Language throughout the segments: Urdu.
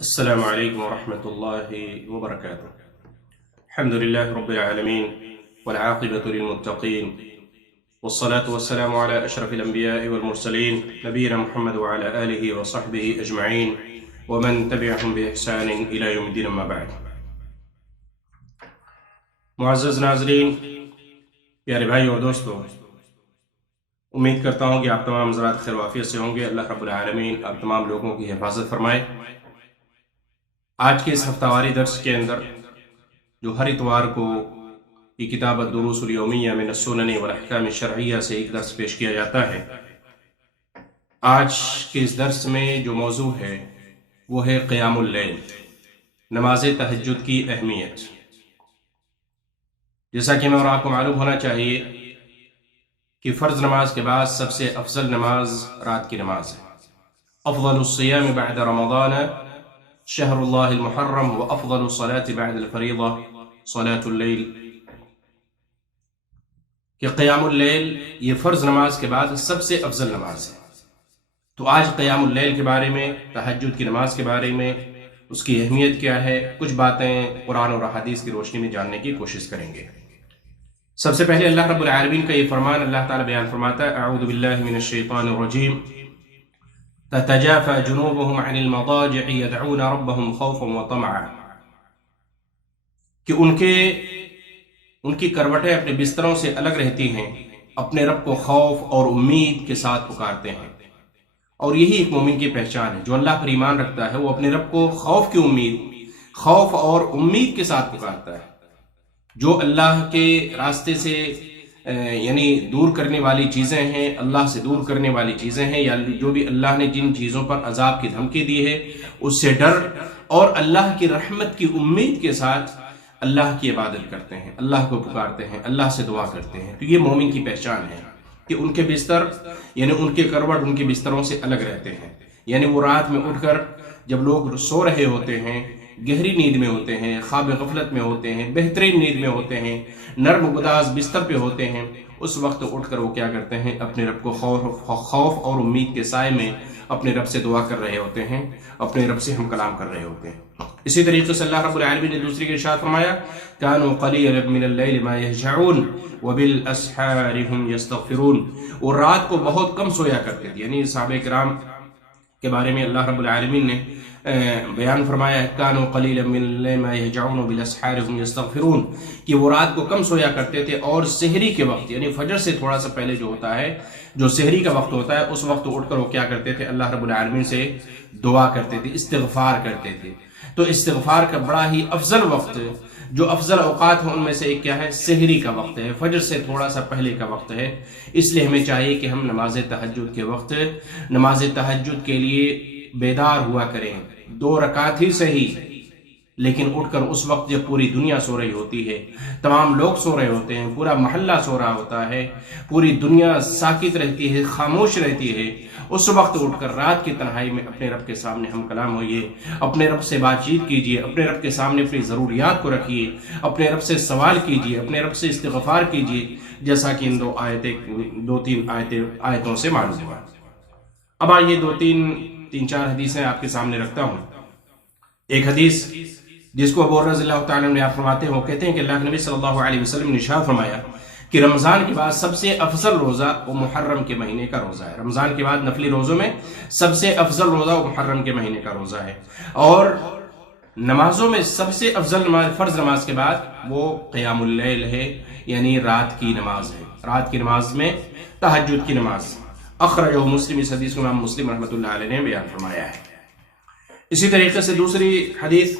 السلام عليكم ورحمة الله وبركاته. الحمد لله رب العالمين والعاقبة للمتقين والصلاة والسلام على أشرف الأنبياء والمرسلين نبينا محمد وعلى آله وصحبه أجمعين ومن تبعهم بإحسان إلى يوم الدين. أما بعد. معزز ناظرین، پیارے بھائی اور دوستو، امید کرتا ہوں کہ آپ تمام حضرات خیر و عافیت سے ہوں گے. اللہ رب العالمین آپ تمام لوگوں کی حفاظت فرمائے. آج کے اس ہفتہ واری درس کے اندر جو ہر اتوار کو یہ کتاب الدروس الیومیہ من السنن والاحکام الشرعیہ سے ایک درس پیش کیا جاتا ہے، آج کے اس درس میں جو موضوع ہے وہ ہے قیام اللیل، نماز تہجد کی اہمیت. جیسا کہ میں اور آپ کو معلوم ہونا چاہیے کہ فرض نماز کے بعد سب سے افضل نماز رات کی نماز ہے. افضل الصیام بعد رمضان شہر اللہ المحرم وافضل الصلاة بعد الفریضہ صلاة اللیل، کہ قیام اللیل یہ فرض نماز کے بعد سب سے افضل نماز ہے. تو آج قیام اللیل کے بارے میں، تہجد کی نماز کے بارے میں، اس کی اہمیت کیا ہے، کچھ باتیں قرآن اور احادیث کی روشنی میں جاننے کی کوشش کریں گے. سب سے پہلے اللہ رب العالمین کا یہ فرمان اللہ تعالیٰ بیان فرماتا ہے: اعوذ باللہ من الشیطان الرجیم تتجافى جنوبهم عن المضاجع يدعون ربهم خوفا وطمعا، کہ ان کی کروٹیں اپنے بستروں سے الگ رہتی ہیں، اپنے رب کو خوف اور امید کے ساتھ پکارتے ہیں. اور یہی ایک مومن کی پہچان ہے. جو اللہ پر ایمان رکھتا ہے وہ اپنے رب کو خوف اور امید کے ساتھ پکارتا ہے. جو اللہ کے راستے سے یعنی دور کرنے والی چیزیں ہیں، اللہ سے دور کرنے والی چیزیں ہیں، یا جو بھی اللہ نے جن چیزوں پر عذاب کی دھمکی دی ہے اس سے ڈر اور اللہ کی رحمت کی امید کے ساتھ اللہ کی عبادت کرتے ہیں، اللہ کو پکارتے ہیں، اللہ سے دعا کرتے ہیں. تو یہ مومن کی پہچان ہے کہ ان کے بستر یعنی ان کے کروٹ ان کے بستروں سے الگ رہتے ہیں. یعنی وہ رات میں اٹھ کر جب لوگ سو رہے ہوتے ہیں، گہری نیند میں ہوتے ہیں، خواب غفلت میں ہوتے ہیں، بہترین نیند میں ہوتے ہیں، نرم گداز بستر پہ ہوتے ہیں، اس وقت اٹھ کر وہ کیا کرتے ہیں؟ اپنے رب کو خوف اور امید کے سائے میں اپنے رب سے دعا کر رہے ہوتے ہیں، اپنے رب سے ہم کلام کر رہے ہوتے ہیں. اسی طریقے سے اللہ رب العالمین نے دوسری کے ارشاد فرمایا: كانوا قليلا من الليل ما يهجعون وبالاسحار هم يستغفرون. اور رات کو بہت کم سویا کرتے تھے. یعنی صحابہ کرام کے بارے میں اللہ رب العالمین نے بیان فرمایا: كانوا قليلا من الليل ما يهجعون وبالاسحار هم يستغفرون، کہ وہ رات کو کم سویا کرتے تھے اور سحری کے وقت یعنی فجر سے تھوڑا سا پہلے جو ہوتا ہے، جو سحری کا وقت ہوتا ہے، اس وقت اٹھ کر وہ کیا کرتے تھے؟ اللہ رب العالمین سے دعا کرتے تھے، استغفار کرتے تھے. تو استغفار کا بڑا ہی افضل وقت، جو افضل اوقات ہیں ان میں سے ایک کیا ہے؟ سحری کا وقت ہے، فجر سے تھوڑا سا پہلے کا وقت ہے. اس لیے ہمیں چاہیے کہ ہم نماز تہجد کے وقت نماز تہجد کے لیے بیدار ہوا کریں. 2 رکعت ہی صحیح، لیکن اٹھ کر اس وقت جب پوری دنیا سو رہی ہوتی ہے، تمام لوگ سو رہے ہوتے ہیں، پورا محلہ سو رہا ہوتا ہے، پوری دنیا ساکت رہتی ہے، خاموش رہتی ہے، اس وقت اٹھ کر رات کی تنہائی میں اپنے رب کے سامنے ہم کلام ہوئیے، اپنے رب سے بات چیت کیجئے، اپنے رب کے سامنے اپنی ضروریات کو رکھیے، اپنے رب سے سوال کیجئے، اپنے رب سے استغفار کیجئے، جیسا کہ ان 2-3 آیتوں سے معلوم ہوا. اب آئیے 2-3-4 حدیثیں آپ کے سامنے رکھتا ہوں. ایک حدیث جس کو ابو رضی اللہ تعالیٰ عنہ فرماتے ہیں، وہ کہتے ہیں کہ اللہ کے نبی صلی اللہ علیہ وسلم نے ارشاد فرمایا کہ رمضان کے بعد سب سے افضل روزہ وہ محرم کے مہینے کا روزہ ہے. رمضان کے بعد نفلی روزوں میں سب سے افضل روزہ وہ محرم کے مہینے کا روزہ ہے. اور نمازوں میں سب سے افضل نماز فرض نماز کے بعد وہ قیام اللیل ہے، یعنی رات کی نماز ہے. رات کی نماز میں تہجد کی نماز. اخرجہ مسلم، اس حدیث کو امام مسلم رحمۃ اللہ علیہ نے بیان فرمایا ہے. اسی طریقے سے دوسری حدیث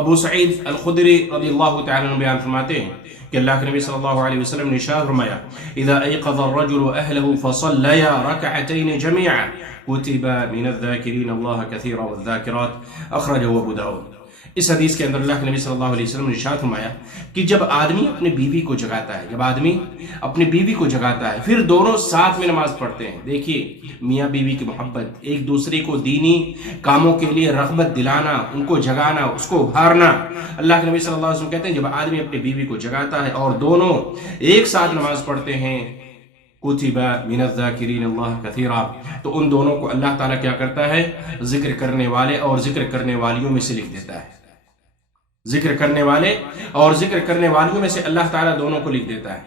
ابو سعید الخدری رضی اللہ تعالیٰ عنہ بیان فرماتے ہیں کہ اللہ کے نبی صلی اللہ علیہ وسلم نے ارشاد فرمایا: اذا ایقظ الرجل اہلہ فصلیا رکعتین جميعا کتب من الذاکرین اللہ کثیرا والذاکرات. اخرجہ ابو داؤد. اس حدیث کے اندر اللہ کے نبی صلی اللہ علیہ وسلم نے ارشاد فرمایا کہ جب آدمی اپنی بیوی کو جگاتا ہے، پھر دونوں ساتھ میں نماز پڑھتے ہیں. دیکھیے میاں بیوی کی محبت، ایک دوسرے کو دینی کاموں کے لیے رغبت دلانا، ان کو جگانا، اس کو ابھارنا. اللہ کے نبی صلی اللہ علیہ وسلم کہتے ہیں جب آدمی اپنی بیوی کو جگاتا ہے اور دونوں ایک ساتھ نماز پڑھتے ہیں کتب من الذاکرین اللہ کثیرا، تو ان دونوں کو اللہ تعالیٰ کیا کرتا ہے؟ ذکر کرنے والے اور ذکر کرنے والیوں میں سے لکھ دیتا ہے۔ ذکر کرنے والے اور ذکر کرنے والیوں میں سے اللہ تعالیٰ دونوں کو لکھ دیتا ہے۔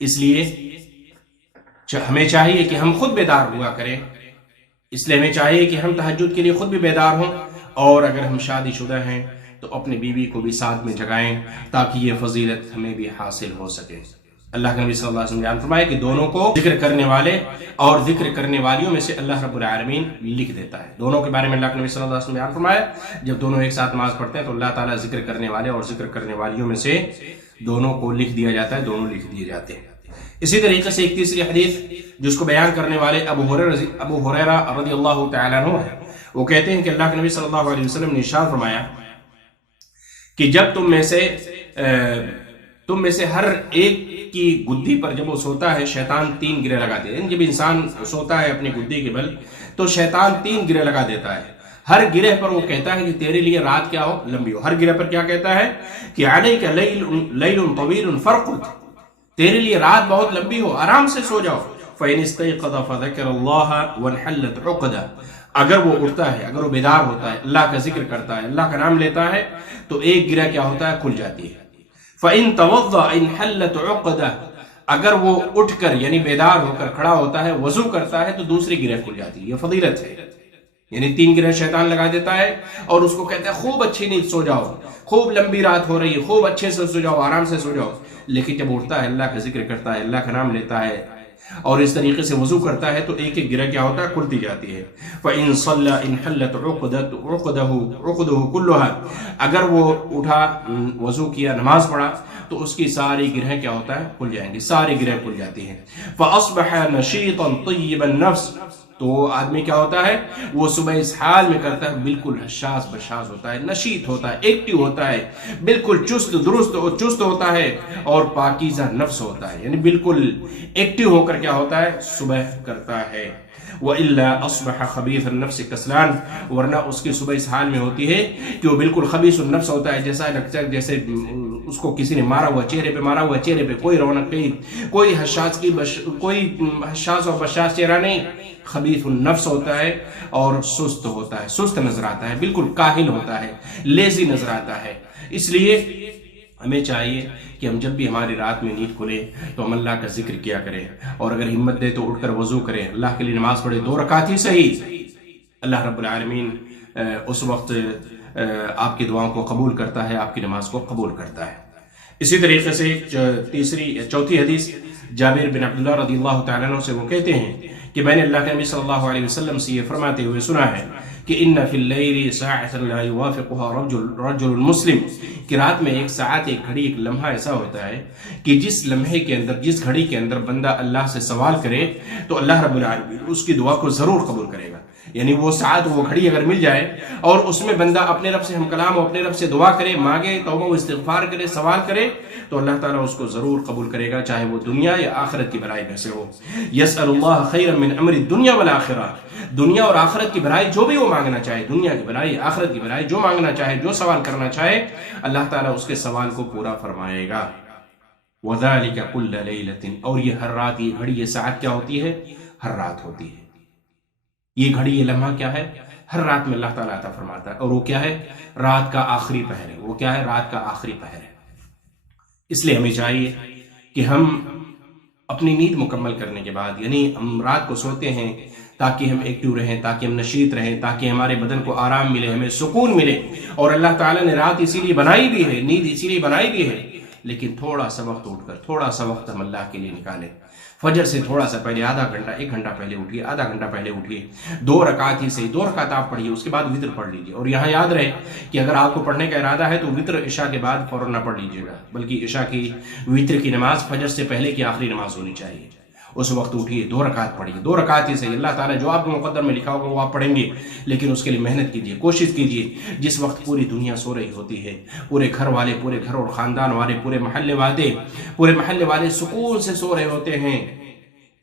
اس لیے ہمیں چاہیے کہ ہم خود بیدار ہوا کریں، اس لیے ہمیں چاہیے کہ ہم تہجد کے لیے خود بھی بیدار ہوں، اور اگر ہم شادی شدہ ہیں تو اپنی بیوی کو بھی ساتھ میں جگائیں تاکہ یہ فضیلت ہمیں بھی حاصل ہو سکے۔ اللہ کے نبی صلی اللہ علیہ وسلم نے بیان فرمایا کہ دونوں کو ذکر کرنے والے اور ذکر کرنے والیوں میں سے اللہ رب العالمین لکھ دیتا ہے۔ دونوں کے بارے میں اللہ کے نبی صلی اللہ علیہ وسلم نے بیان فرمایا جب دونوں ایک ساتھ نماز پڑھتے ہیں تو اللہ تعالیٰ ذکر کرنے والے اور ذکر کرنے والیوں میں سے دونوں کو لکھ دیا جاتا ہے، دونوں لکھ دیے جاتے ہیں۔ اسی طریقے سے ایک تیسری حدیث جس کو بیان کرنے والے ابو ہریرہ رضی اللہ تعالیٰ عنہ ہے، وہ کہتے ہیں کہ اللہ کے نبی صلی اللہ علیہ وسلم نے ارشاد فرمایا کہ جب تم میں سے ہر ایک کی گدی پر جب وہ سوتا ہے شیطان 3 گرے لگا دیتا ہے۔ جب انسان سوتا ہے اپنی گدی کے بل تو شیطان 3 گرے لگا دیتا ہے۔ ہر گرہ پر وہ کہتا ہے کہ تیرے لیے رات کیا ہو؟ لمبی ہو۔ ہر گرہ پر کیا کہتا ہے کہ علیک لیل طویل فرقد، تیرے لیے رات بہت لمبی ہو، آرام سے سو جاؤ۔ فإن استيقظ فذكر الله وانحلت عقدہ، اگر وہ اٹھتا ہے، اگر وہ بیدار ہوتا ہے، اللہ کا ذکر کرتا ہے، اللہ کا نام لیتا ہے تو ایک گرہ کیا ہوتا ہے؟ کھل جاتی ہے۔ فإن توضأ انحلت عقدہ، اگر وہ اٹھ کر یعنی بیدار ہو کر کھڑا ہوتا ہے، وضو کرتا ہے تو دوسری گرہ کھل جاتی ہے۔ یہ فضیلت ہے، یعنی 3 گرہ شیطان لگا دیتا ہے اور اس کو کہتا ہے خوب اچھی نیند سو جاؤ، خوب لمبی رات ہو رہی ہے، خوب اچھے سے سو جاؤ، آرام سے سو جاؤ۔ لیکن جب اٹھتا ہے، اللہ کا ذکر کرتا ہے، اللہ کا نام لیتا ہے اور اس طریقے سے وضو کرتا ہے تو ایک ایک گرہ کیا ہوتا ہے؟ کھلتی جاتی ہے۔ فإن صلى انحلت عقدہ كلها، اگر وہ اٹھا، وضو کیا، نماز پڑھا تو اس کی ساری گرہیں کیا ہوتا ہے؟ کھل جائیں گی، ساری گرہیں کھل جاتی ہیں۔ فأصبح نشيطا طيب النفس، تو وہ آدمی کیا ہوتا ہے؟ وہ صبح اس حال میں کرتا ہے بالکل حشاس بشاس ہوتا ہے، نشیط ہوتا ہے، ایکٹیو ہوتا ہے، بالکل چست درست اور چست ہوتا ہے اور پاکیزہ نفس ہوتا ہے، یعنی بالکل ایکٹیو ہو کر کیا ہوتا ہے؟ صبح کرتا ہے۔ وَإِلَّا أَصْبَحَ خَبِيثَ النَّفْسِ كَسْلَانٍ، ورنہ اس کی صبح اس حال میں ہوتی ہے کہ وہ بالکل خبیث النفس ہوتا ہے، جیسا لگتا ہے جیسے اس کو کسی نے مارا ہوا، چہرے پہ مارا ہوا، چہرے پہ کوئی رونق نہیں، کوئی حشاس اور بشاس چہرہ نہیں، خبیث النفس ہوتا ہے اور سست ہوتا ہے، سست نظر آتا ہے، بالکل کاہل ہوتا ہے، لیزی نظر آتا ہے۔ اس لیے ہمیں چاہیے کہ ہم جب بھی ہماری رات میں نیند کھلے تو ہم اللہ کا ذکر کیا کریں، اور اگر ہمت دے تو اٹھ کر وضو کریں، اللہ کے لیے نماز پڑھے، 2 رکعت ہی صحیح۔ اللہ رب العالمین اس وقت آپ کی دعاؤں کو قبول کرتا ہے، آپ کی نماز کو قبول کرتا ہے۔ اسی طریقے سے چوتھی حدیث جابر بن عبداللہ رضی اللہ تعالیٰ عنہ سے وہ کہتے ہیں کہ میں نے اللہ کے نبی صلی اللہ علیہ وسلم سے یہ فرماتے ہوئے سنا ہے کہ ان فی اللیل ساعۃ لا یوافقها رجل مسلم، کہ رات میں ایک ساعت، ایک گھڑی، ایک لمحہ ایسا ہوتا ہے کہ جس لمحے کے اندر، جس گھڑی کے اندر بندہ اللہ سے سوال کرے تو اللہ رب العالمین اس کی دعا کو ضرور قبول کرے گا۔ یعنی وہ ساعت، وہ گھڑی اگر مل جائے اور اس میں بندہ اپنے رب سے ہم کلام اور اپنے رب سے دعا کرے، مانگے، توبہ و استغفار کرے، سوال کرے، تو اللہ تعالیٰ اس کو ضرور قبول کرے گا، چاہے وہ دنیا یا آخرت کی بھلائی میں سے ہو۔ یسأل اللہ خیرا من امر الدنیا والآخرہ، دنیا اور آخرت کی بھلائی جو بھی وہ مانگنا چاہے، دنیا کی بھلائی، آخرت کی بھلائی، جو مانگنا چاہے، جو سوال کرنا چاہے، اللہ تعالیٰ اس کے سوال کو پورا فرمائے گا۔ وَذَلِكَ كُلَّ لَيْلَةٍ، اور یہ ہر رات، یہ گھڑی، یہ ساعت کیا ہوتی ہے؟ ہر رات ہوتی ہے۔ یہ گھڑی، یہ لمحہ کیا ہے؟ ہر رات میں اللہ تعالیٰ عطا فرماتا ہے، اور وہ کیا ہے؟ رات کا آخری پہر ہے۔ وہ کیا ہے؟ رات کا آخری پہر ہے۔ اس لیے ہمیں چاہیے کہ ہم اپنی نیند مکمل کرنے کے بعد، یعنی ہم رات کو سوتے ہیں تاکہ ہم ایکٹیو رہیں، تاکہ ہم نشیط رہیں، تاکہ ہمارے بدن کو آرام ملے، ہمیں سکون ملے، اور اللہ تعالیٰ نے رات اسی لیے بنائی بھی ہے، نیند اسی لیے بنائی بھی ہے، لیکن تھوڑا سا وقت اٹھ کر، تھوڑا سا وقت ہم اللہ کے لیے نکالیں۔ فجر سے تھوڑا سا پہلے آدھا گھنٹہ، 1 گھنٹہ پہلے اٹھیے، آدھا گھنٹہ پہلے اٹھیے، 2 رکعت ہی صحیح، 2 رکعت آپ پڑھیے، اس کے بعد وتر پڑھ لیجیے۔ اور یہاں یاد رہے کہ اگر آپ کو پڑھنے کا ارادہ ہے تو وتر عشاء کے بعد فوراً نہ پڑھ لیجیے گا، بلکہ عشاء کی وتر کی نماز فجر سے پہلے کی آخری نماز ہونی چاہیے۔ اس وقت اٹھیے، 2 رکعت پڑھیے، 2 رکعت ہی صحیح، اللہ تعالیٰ جو آپ کے مقدر میں لکھا ہوگا وہ آپ پڑھیں گے، لیکن اس کے لیے محنت کیجیے، کوشش کیجیے۔ جس وقت پوری دنیا سو رہی ہوتی ہے، پورے گھر والے، پورے گھر اور خاندان والے، پورے محلے والے سکون سے سو رہے ہوتے ہیں،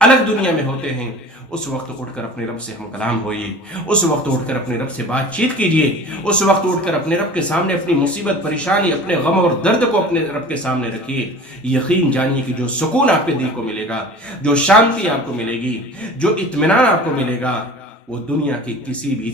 الگ دنیا میں ہوتے ہیں، اس وقت اٹھ کر اپنے رب سے ہم کلام ہوئیے، اس وقت اٹھ کر اپنے رب سے بات چیت کیجیے، اس وقت اٹھ کر اپنے رب کے سامنے اپنی مصیبت پریشانی اپنے غم اور درد کو اپنے رب کے سامنے رکھیے۔ یقین جانیے کہ جو سکون آپ کے دل کو ملے گا، جو شانتی آپ کو ملے گی، جو اطمینان آپ کو ملے گا، وہ دنیا کے کسی بھی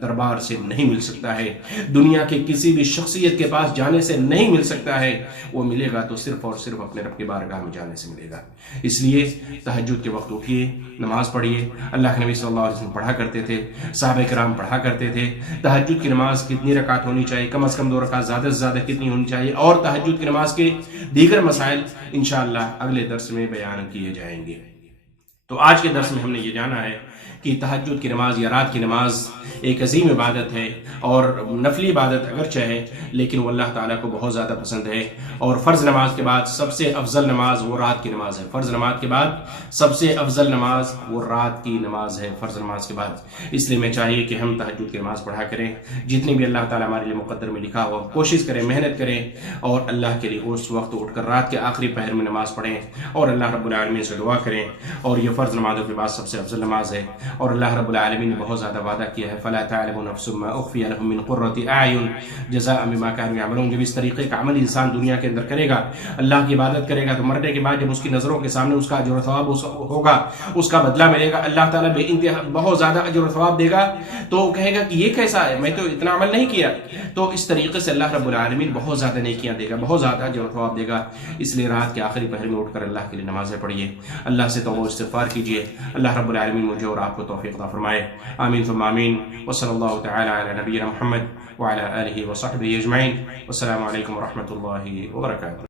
دربار سے نہیں مل سکتا ہے، دنیا کے کسی بھی شخصیت کے پاس جانے سے نہیں مل سکتا ہے۔ وہ ملے گا تو صرف اور صرف اپنے رب کی بارگاہ میں جانے سے ملے گا۔ اس لیے تہجد کے وقت اٹھیے، نماز پڑھیے۔ اللہ کے نبی صلی اللہ علیہ وسلم پڑھا کرتے تھے، صحابہ کرام پڑھا کرتے تھے۔ تہجد کی نماز کتنی رکعت ہونی چاہیے؟ کم از کم 2 رکعت، زیادہ سے زیادہ کتنی ہونی چاہیے؟ اور تہجد کی نماز کے دیگر مسائل انشاءاللہ اگلے درس میں بیان کیے جائیں گے۔ تو آج کے درس میں ہم نے یہ جانا ہے کہ تہجد کی نماز یا رات کی نماز ایک عظیم عبادت ہے، اور نفلی عبادت اگرچہ ہے لیکن وہ اللہ تعالیٰ کو بہت زیادہ پسند ہے۔ اور فرض نماز کے بعد سب سے افضل نماز وہ رات کی نماز ہے۔ فرض نماز کے بعد سب سے افضل نماز وہ رات کی نماز ہے، فرض نماز کے بعد۔ اس لیے میں چاہیے کہ ہم تہجد کی نماز پڑھا کریں، جتنی بھی اللہ تعالیٰ ہمارے لیے مقدر میں لکھا ہو کوشش کریں، محنت کریں، اور اللہ کے لیے اس وقت اٹھ کر رات کے آخری پہر میں نماز پڑھیں اور اللہ رب العالمین سے دعا کریں۔ اور یہ فرض نمازوں کے بعد سب سے افضل نماز ہے، اور اللہ رب العالمین نے بہت زیادہ وعدہ کیا ہے، فَلَا تَعْلَمُ نَفْسٌ مَّا أُخْفِيَ لَهُم مِّن قُرَّةِ أَعْيُنٍ جَزَاءً بِمَا كَانُوا يَعْمَلُونَ۔ جب اس طریقے کا عمل انسان دنیا کے اندر کرے گا، اللہ کی عبادت کرے گا، تو مرنے کے بعد جب اس کی نظروں کے سامنے اس کا اجر و ثواب ہوگا، اس کا بدلہ ملے گا، اللہ تعالیٰ بے انتہا بہت زیادہ اجر و ثواب دے گا، تو وہ کہے گا کہ یہ کیسا ہے، میں تو اتنا عمل نہیں کیا۔ تو اس طریقے سے اللہ رب العالمین بہت زیادہ نیکیاں دے گا، بہت زیادہ اجر و ثواب دے گا۔ اس لیے رات کے آخری پہر میں اٹھ کر اللہ کے لیے نمازیں پڑھیے، اللہ سے توبہ و استغفار کیجیے۔ اللہ رب العالمین مجھے اور آپ کو توفیق عطا فرمائے، آمین ثم آمین۔ وصلی اللہ تعالی علی نبینا محمد وعلی آلہ وصحبہ اجمعین، والسلام علیکم ورحمۃ اللہ وبرکاتہ۔